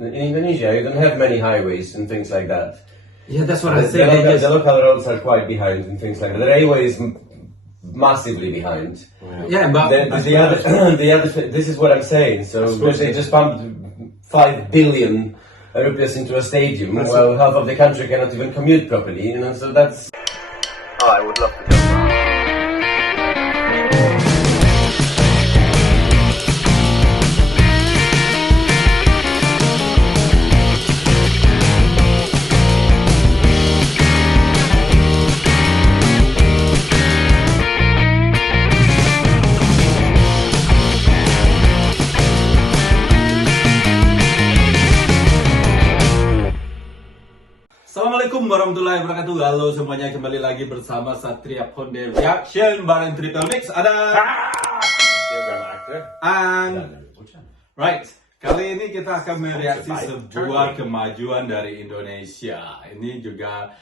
In Indonesia, you don't have many highways and things like that. Yeah, that's what I The, said. the local roads are quite behind and things like that. The railway is massively behind. Yeah, but The other, this is what I'm saying. So they just pumped 5 billion rupees into a stadium. Well, half of the country cannot even commute properly. You know, so that's. Oh, I would love to do that. Assalamualaikum warahmatullahi wabarakatuh. Halo semuanya, kembali lagi bersama Satria Ponde Reaction bareng TRIPLEMIX. Ada right. Kali ini kita akan mereaksi sebuah kemajuan dari Indonesia. Ini juga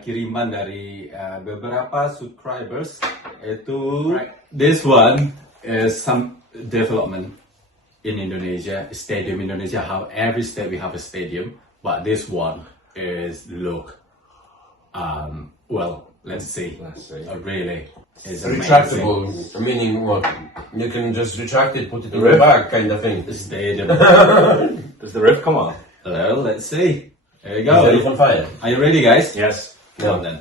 kiriman dari beberapa subscribers. Itu this one is some development in Indonesia, stadium Indonesia. How every state we have a stadium, but this one is look, well, let's see. Really is Retractable, meaning what? You can just retract it, put it in the bag, kind of thing. the stadium. Does the riff come on? Well, let's see. There you go. Is it on fire? Are you ready, guys? Yes. Well then.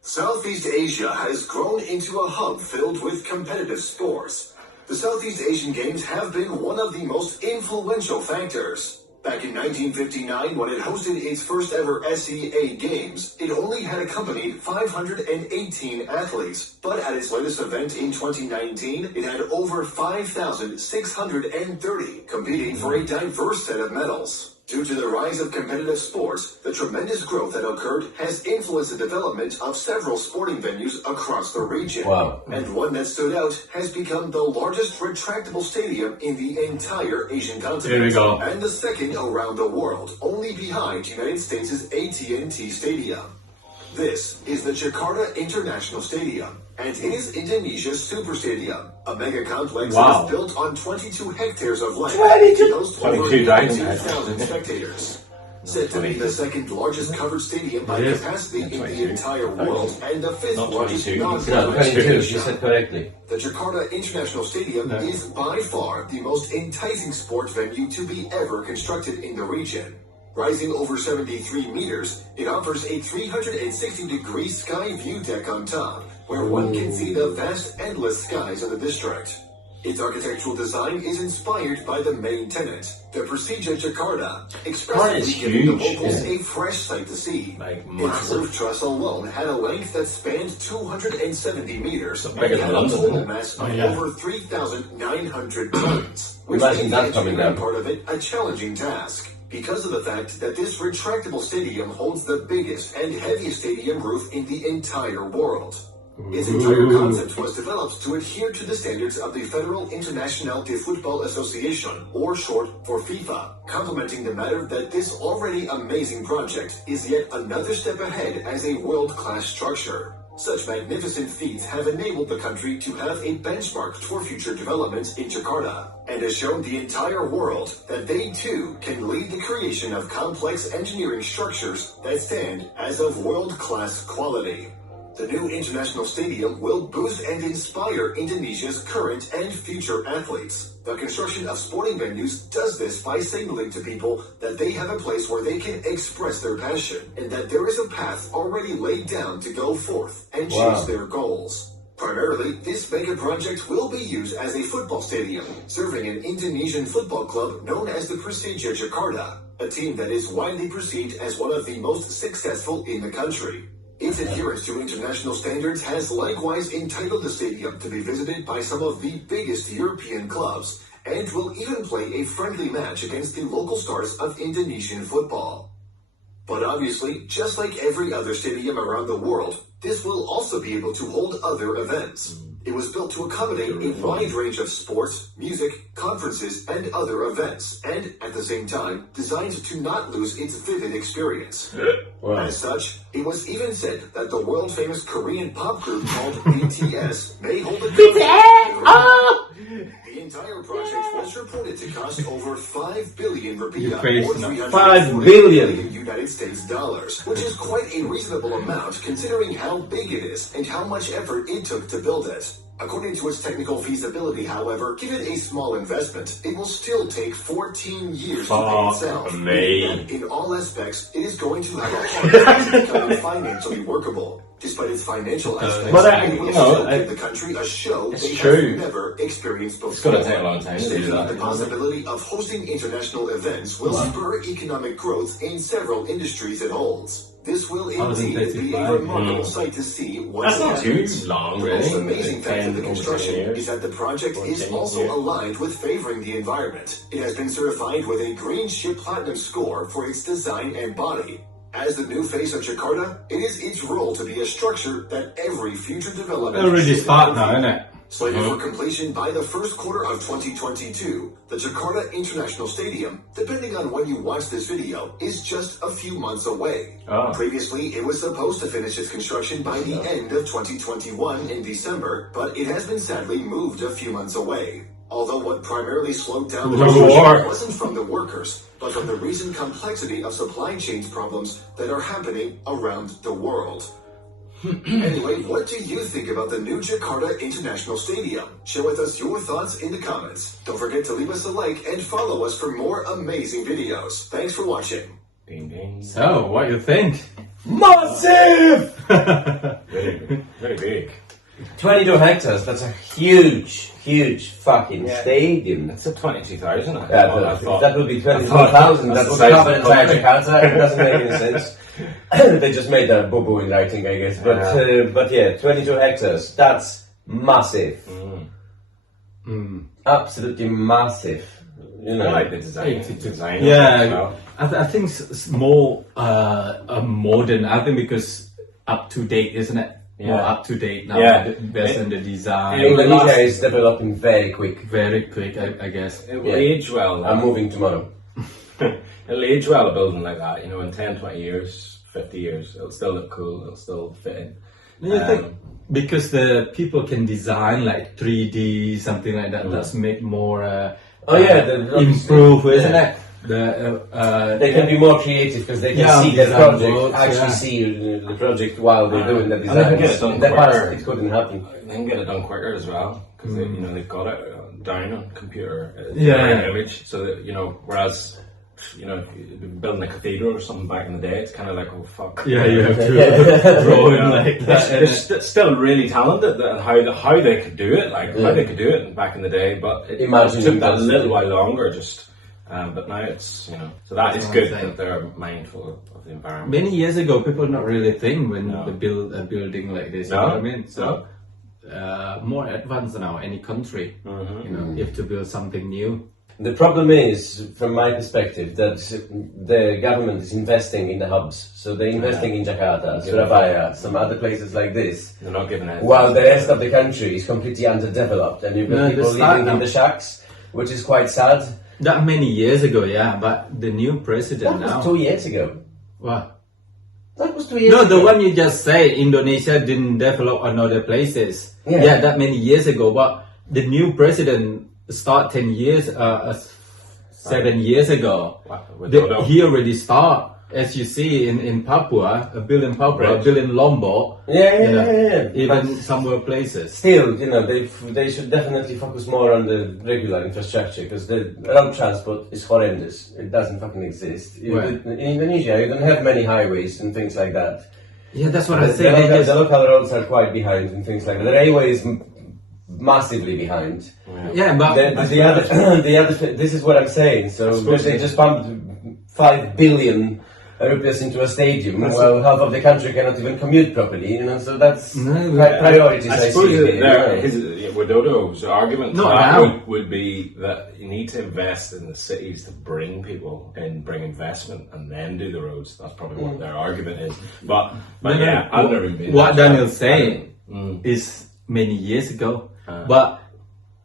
Southeast Asia has grown into a hub filled with competitive sports. The Southeast Asian Games have been one of the most influential factors. Back in 1959, when it hosted its first ever SEA Games, it only had accompanied 518 athletes. But at its latest event in 2019, it had over 5,630 competing for a diverse set of medals. Due to the rise of competitive sports, the tremendous growth that occurred has influenced the development of several sporting venues across the region. Wow. And one that stood out has become the largest retractable stadium in the entire Asian continent. Here we go. And the second around the world, only behind United States' AT&T Stadium. This is the Jakarta International Stadium, and it is Indonesia's super stadium, a mega complex that is built on 22 hectares of land to host over 18,000 spectators. Said to be the second largest covered stadium by capacity in the entire world, and the fifth largest non-covered 22, she stadium. said correctly. The Jakarta International Stadium is by far the most enticing sports venue to be ever constructed in the region. Rising over 73 meters, it offers a 360-degree sky view deck on top, where one can see the vast, endless skies of the district. Its architectural design is inspired by the main tenant, the Persija Jakarta, expressively giving the locals a fresh sight to see. Its roof truss alone had a length that spanned 270 meters and had a total mass of over 3,900 tons, which made the engineering part of it a challenging task, because of the fact that this retractable stadium holds the biggest and heaviest stadium roof in the entire world. Its entire concept was developed to adhere to the standards of the Federal International de Football Association, or short for FIFA, complementing the matter that this already amazing project is yet another step ahead as a world-class structure. Such magnificent feats have enabled the country to have a benchmark for future developments in Jakarta, and has shown the entire world that they too can lead the creation of complex engineering structures that stand as of world-class quality. The new international stadium will boost and inspire Indonesia's current and future athletes. The construction of sporting venues does this by signaling to people that they have a place where they can express their passion, and that there is a path already laid down to go forth and chase their goals. Primarily, this mega project will be used as a football stadium, serving an Indonesian football club known as the Persija Jakarta, a team that is widely perceived as one of the most successful in the country. Its adherence to international standards has likewise entitled the stadium to be visited by some of the biggest European clubs, and will even play a friendly match against the local stars of Indonesian football. But obviously, just like every other stadium around the world, this will also be able to hold other events. It was built to accommodate a wide range of sports, music, conferences, and other events, and at the same time, designed to not lose its vivid experience. As such, it was even said that the world-famous Korean pop group called BTS may hold a BTS! The entire project was reported to cost over 5 billion rupiah, crazy, or no? 5 billion. United States dollars, which is quite a reasonable amount considering how big it is and how much effort it took to build it. According to its technical feasibility, however, given a small investment, it will still take 14 years to pay itself. Me. In all aspects, it is going to have a hard time becoming financially workable. Despite its financial aspects, But, it will you know, still give the country a show they true. have never experienced before. It's gonna take a long time to do Stating that. the possibility of hosting international events will spur economic growth in several industries it holds. This will indeed be a 135. remarkable sight to see once That's it not too happens. long, The really. most amazing fact of the 10 construction years. is that the project is 14 also years. aligned with favoring the environment. It has been certified with a Green Ship Platinum score for its design and body. As the new face of Jakarta, it is its role to be a structure that every future development Already should start now, envy. isn't it? Slated for completion by the first quarter of 2022, the Jakarta International Stadium, depending on when you watch this video, is just a few months away. Oh. Previously, it was supposed to finish its construction by the end of 2021 in December, but it has been sadly moved a few months away. Although what primarily slowed down the The construction war. wasn't from the workers, but from the recent complexity of supply chain problems that are happening around the world. Anyway, what do you think about the new Jakarta International Stadium? Share with us your thoughts in the comments. Don't forget to leave us a like and follow us for more amazing videos. Thanks for watching. Ding, ding. So, what you think? Massive! Very big. Very big. 22 hectares, that's a huge fucking stadium. It's a 22,000. Yeah, that would be 22,000. That would cover entire Jakarta. It doesn't make any sense. They just made that boo-boo in writing, I guess. But yeah, 22 hectares. That's massive. Absolutely massive. You know. I like the design. Yeah, I think it's more modern. I think because up to date, isn't it? More Yeah. up to date now. Yeah. Based on the design. Indonesia is developing very quick. Very quick, I guess. It will Yeah. age well. I'm moving tomorrow. It'll age well, a building like that. You know, in 10, 20 years, 50 years, it'll still look cool. It'll still fit in. Do you think because the people can design like 3D, something like that, that's make more improve, isn't it? They can be more creative because they can see the design project, works, actually see the project while they're doing the And they can design. get it done In the past, quicker. it couldn't happen. They can get it done quicker as well because you know they've got it down on computer, Yeah. image. So that you know, whereas you know, if you're building a cathedral or something back in the day, it's kind of like, oh fuck. Yeah, you have to draw it like that. They're still really talented at how they could do it, like how they could do it back in the day, but it Imagine took that a that's- little while longer. Just, but now it's so that is That's good what I'm that they're mindful of the environment. Many years ago, people not really think when they build a building like this. You know what I mean? So more advanced now. Any country, you know, if to build something new. The problem is, from my perspective, that the government is investing in the hubs. So they're investing in Jakarta, Surabaya, some other places like this, They're not giving it. while the rest of the country is completely underdeveloped, and you've got No, people they start living in now. the shacks, which is quite sad. That many years ago, yeah. But the new president That now. was 2 years ago. What? That was 2 years No, ago. the one you just say, Indonesia didn't develop on other places. Yeah. Yeah, that many years ago. But the new president start 10 years, 7 years ago. With Dodo. He already start, as you see in Papua, a bill in Papua, a bill in Lombok. Yeah. Even But somewhere places. still, you know, they should definitely focus more on the regular infrastructure, because the road transport is horrendous. It doesn't fucking exist. Right. In Indonesia, you don't have many highways and things like that. Yeah, that's what I The, say. They local, just, the local roads are quite behind and things like that. The railway is massively behind. yeah, but The other, this is what I'm saying. So because they just pumped 5 billion rupees into a stadium, well, half of the country cannot even commute properly. You know, so that's priorities. I I suppose see. that here, his Widodo's argument to Not that now. would be that you need to invest in the cities to bring people in, bring investment, and then do the roads. That's probably what their argument is. But yeah, I've never been. what Daniel's saying is many years ago, but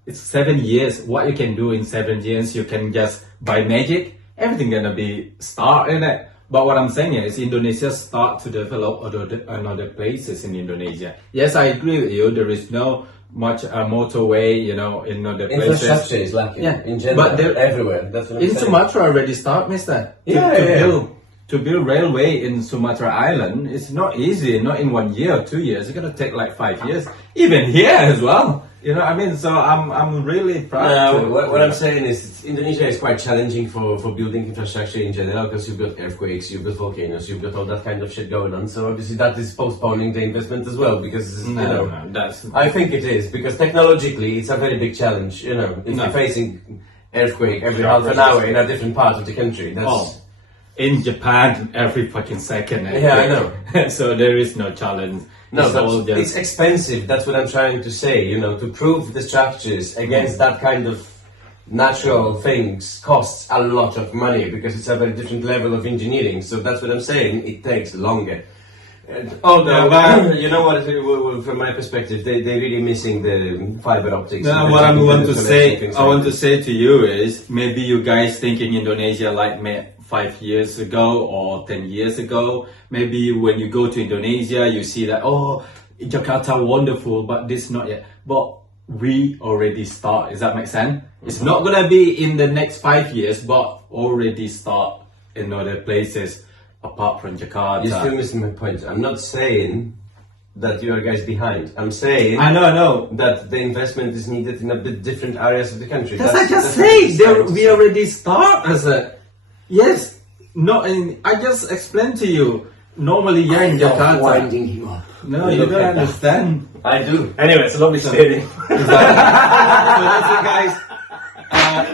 it's 7 years. What you can do in 7 years, you can just by magic, everything gonna be start in it. But what I'm saying is Indonesia start to develop another places in Indonesia. Yes, I agree with you. There is no much motorway, you know, in other places. Infrastructure is lacking. Yeah, in general, but there- everywhere. That's what I'm In saying. Sumatra already start, mister. To build railway in Sumatra Island, it's not easy, not in 1 year or 2 years. It's gonna take like 5 years. Even here as well. You know what I mean? So I'm really proud. No, what I'm saying is Indonesia is quite challenging for building infrastructure in general because you've got earthquakes, you've got volcanoes, you've got all that kind of shit going on. So obviously that is postponing the investment as well because No, that's I think it is because technologically it's a very big challenge. You know, if you're facing earthquake every half an hour in a different part of the country, that's. Oh, in Japan every fucking second. Yeah, I know. So there is no challenge. No, It's all but it's expensive. That's what I'm trying to say. You know, to prove the structures against that kind of natural things costs a lot of money because it's a very different level of engineering. So that's what I'm saying. It takes longer. Although, you know what? From my perspective, they're really missing the fiber optics. No, what I want to say to you is maybe you guys thinking Indonesia like me 5 years ago or 10 years ago. Maybe when you go to Indonesia, you see that, oh, Jakarta wonderful, but this not yet. But we already start. Does that make sense? It's not gonna be in the next 5 years, but already start in other places apart from Jakarta. You're still missing my point. I'm not saying that you are guys behind. I'm saying I know. that the investment is needed in a bit different areas of the country. As I just say, we already start as a yes. No, I just explained to you. Normally, you're in Jakarta. Winding you up. No, you don't understand. I do. Anyway, it's a lovely stadium. So that's it, guys.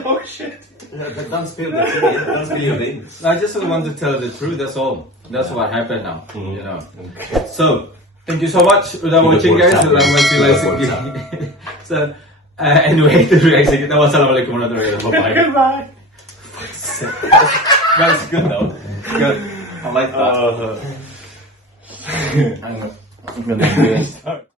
Oh shit. But don't spill the tea. Don't spill your beans. I just want to tell the truth. That's all. That's what happened now. You know. So thank you so much udah watching, guys. Udah watching lagi. So anyway, itu reaksi kita. Wassalamualaikum warahmatullahi wabarakatuh. Goodbye. That's good though. Good. I like that. I'm gonna do it.